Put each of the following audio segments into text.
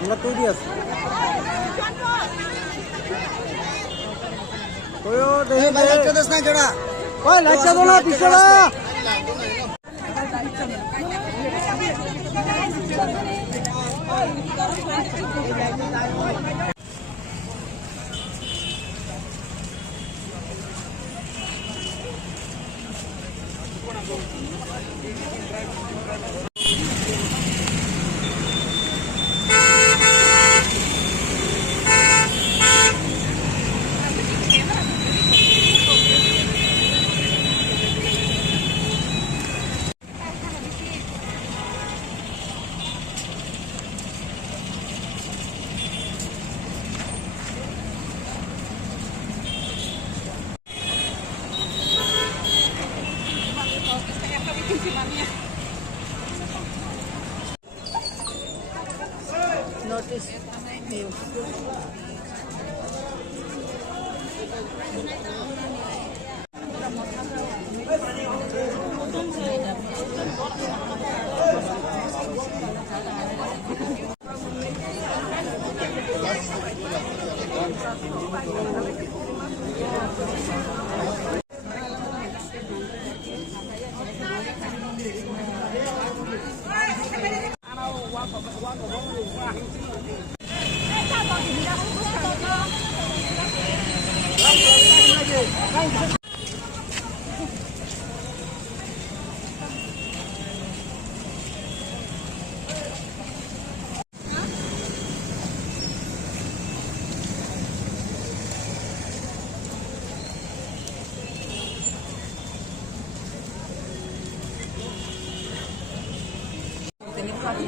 আমরা তৈরি আছি। Notice news.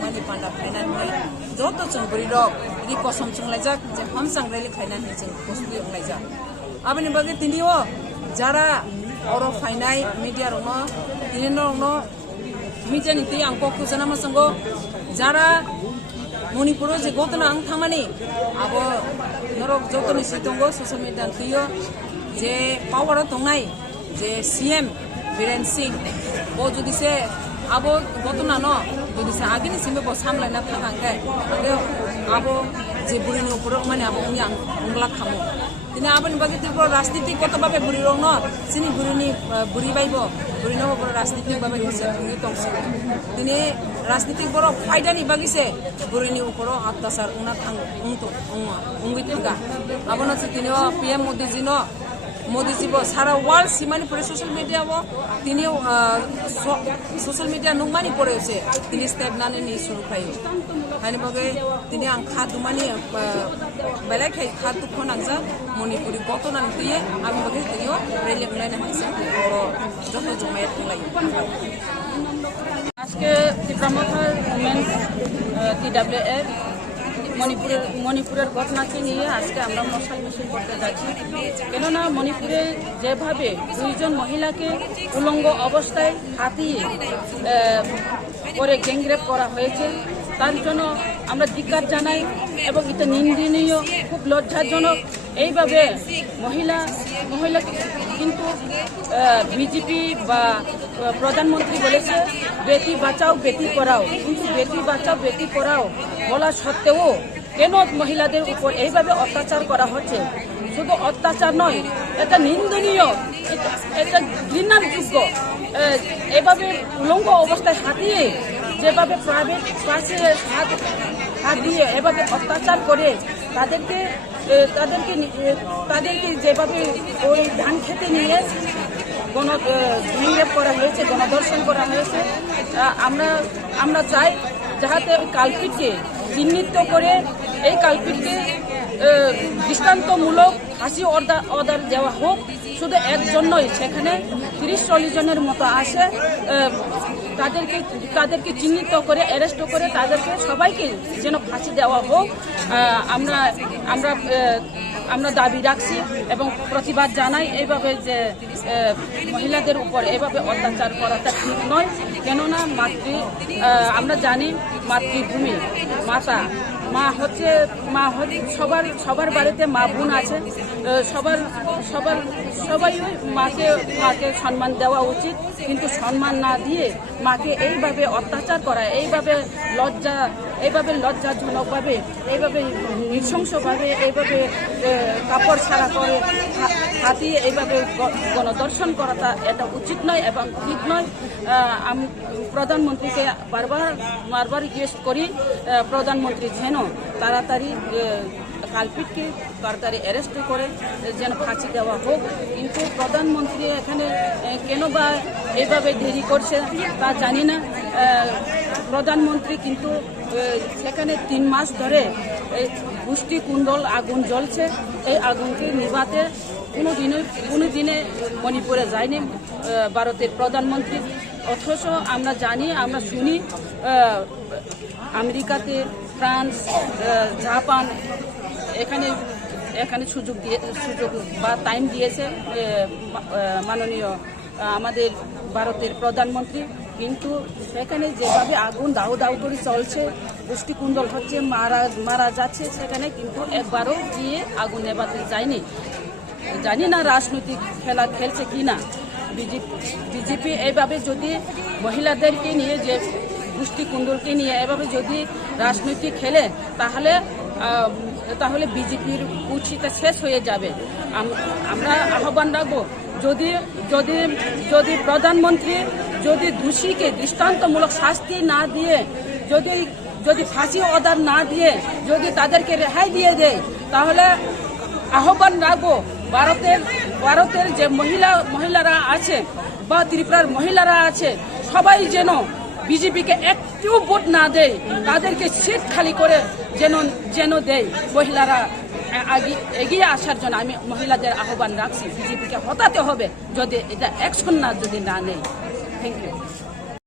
Mani panda khainan mai joto chung buri rok ri kosom chung laijak je ham sangreli khainan ni chung posbi laijak abani bagi tindio jara oro fainai media rono tinino rono media ni ti angko kujana masango jara Manipur je gotna ang thamani abo norok joto ni sitongo social media tiyo je power tongnai je CM Biren Singh bo jodi se abo gotna no যদি আগে নি সিমে সামলাই না থাকাঙ্গে আগে আবো যে বুড়িনি উপর মানে আবো উনি আংলা খামো তিনি আবনি বাকি ত্রিপুরা রাজনীতি কতভাবে বুড়ি রং ন সিনি বুড়িনি বুড়ি বাইব বুড়িনো উপর রাজনীতি ভাবে কিছু বুড়ি তংসি তিনি রাজনীতিক বড় ফায়দানি বাগিছে বুড়িনি উপর অত্যাচার উনা থাং উংতো উঙ্গি থাকা আবনা তিনি PM मोदी बो सारा वर्ल्ड सीमानी पड़े सोशल मीडिया वो तिनियो सोशल मीडिया नुमानी पड़े उसे तिनि स्टेप नाने नहीं शुरू खायो हानि बगे तिनि आं खाद दुमानी बेलेग है खाद तो फोन आंजा मणिपुरी गतो नान दिए आमी बगे तिनियो रेले उलाइना हाइसे और जतो जमायत उलाई আজকে ত্রিপুরা উমেন্স TWF মণিপুরের ঘটনাকে নিয়ে আজকে আমরা মশাল মিছিল করতে যাচ্ছি কেননা মণিপুরে যেভাবে দুইজন মহিলাকে উলঙ্গ অবস্থায় হাতিয়ে করে গ্যাংরেপ করা হয়েছে তার জন্য আমরা ধিক্কার জানাই এবং এটা নিন্দনীয় খুব লজ্জাজনক এইভাবে মহিলাকে কিন্তু বিজেপি বা প্রধানমন্ত্রী বলেছে বেটি বাঁচাও বেটি পড়াও কিন্তু বেটি বাঁচাও বেটি পড়াও বলা সত্ত্বেও কেন মহিলাদের উপর এইভাবে অত্যাচার করা হচ্ছে শুধু অত্যাচার নয় এটা নিন্দনীয় এটা ঘৃণার যোগ্য এভাবে উলঙ্গ অবস্থায় হাতিয়ে যেভাবে প্রাইভেট ক্লাসে হাত দিয়ে এভাবে অত্যাচার করে তাদেরকে যেভাবে ওই ধান খেতে নিয়ে গণরেপ করা হয়েছে গণধর্ষণ করা হয়েছে আমরা চাই যাতে কালপিটকে চিহ্নিত করে এই কালপিটকে দৃষ্টান্তমূলক ফাঁসি অর্ডার দেওয়া হোক শুধু একজন নয় সেখানে 30-40 জনের মতো আসে তাদেরকে চিহ্নিত করে অ্যারেস্ট করে তাদেরকে সবাইকে যেন ফাঁসি দেওয়া হোক আমরা দাবি রাখছি এবং প্রতিবাদ জানাই এইভাবে যে মহিলাদের উপর এভাবে অত্যাচার করাটা ঠিক নয় কেননা আমরা জানি মাতৃভূমি মাতা মা হচ্ছে সবার বাড়িতে মা বোন আছে, সবাই মাকে সম্মান দেওয়া উচিত, কিন্তু সম্মান না দিয়ে মাকে এইভাবে অত্যাচার করা, এইভাবে লজ্জাজনকভাবে, এইভাবে নৃশংসভাবে, এইভাবে কাপড় ছাড়া করে হাতিয়ে এইভাবে গণদর্শন করাটা এটা উচিত নয় এবং ঠিক নয়। আমি প্রধানমন্ত্রীকে বারবার রিকোয়েস্ট করি, প্রধানমন্ত্রী যেন তাড়াতাড়ি কালপিটকে তাড়াতাড়ি অ্যারেস্ট করে যেন ফাঁসি দেওয়া হোক। কিন্তু প্রধানমন্ত্রী এখানে কেন বা এইভাবে দেরি করছে তা জানি না। প্রধানমন্ত্রী কিন্তু সেখানে 3 মাস ধরে পুষ্টি কুণ্ডল আগুন জ্বলছে, এই আগুনকে নিভাতে কোনো দিনে মণিপুরে যায়নি ভারতের প্রধানমন্ত্রী। অথচ আমরা জানি, আমরা শুনি আমেরিকাতে, ফ্রান্স, জাপান এখানে সুযোগ বা টাইম দিয়েছে মাননীয় আমাদের ভারতের প্রধানমন্ত্রী, কিন্তু সেখানে যেভাবে আগুন দাউ দাউ করে চলছে, পুষ্টিকুণ্ডল হচ্ছে, মারা যাচ্ছে, সেখানে কিন্তু একবারও গিয়ে আগুন নেভাতে যায়নি। জানি না রাজনৈতিক খেলা খেলছে কি না বিজেপি। এইভাবে যদি মহিলাদেরকে নিয়ে, যে পুষ্টিকুণ্ডলকে নিয়ে এভাবে যদি রাজনৈতিক খেলে, তাহলে বিজেপির উচিতটা শেষ হয়ে যাবে। আমরা আহ্বান রাখবো, যদি প্রধানমন্ত্রী যদি দোষীকে দৃষ্টান্তমূলক শাস্তি না দিয়ে, যদি ফাঁসি অর্ডার না দিয়ে, যদি তাদেরকে রেহাই দিয়ে দেয়, তাহলে আহ্বান রাখবো ভারতের যে মহিলারা আছে বা ত্রিপুরার মহিলারা আছে, সবাই যেন বিজেপিকে একটু ভোট না দেয়, তাদেরকে সিট খালি করে যেন দেয়। মহিলারা এগিয়ে আসার জন্য আমি মহিলাদের আহ্বান রাখছি, বিজেপিকে হটাতে হবে যদি এটা অ্যাকশন যদি না নেয়। Thank you.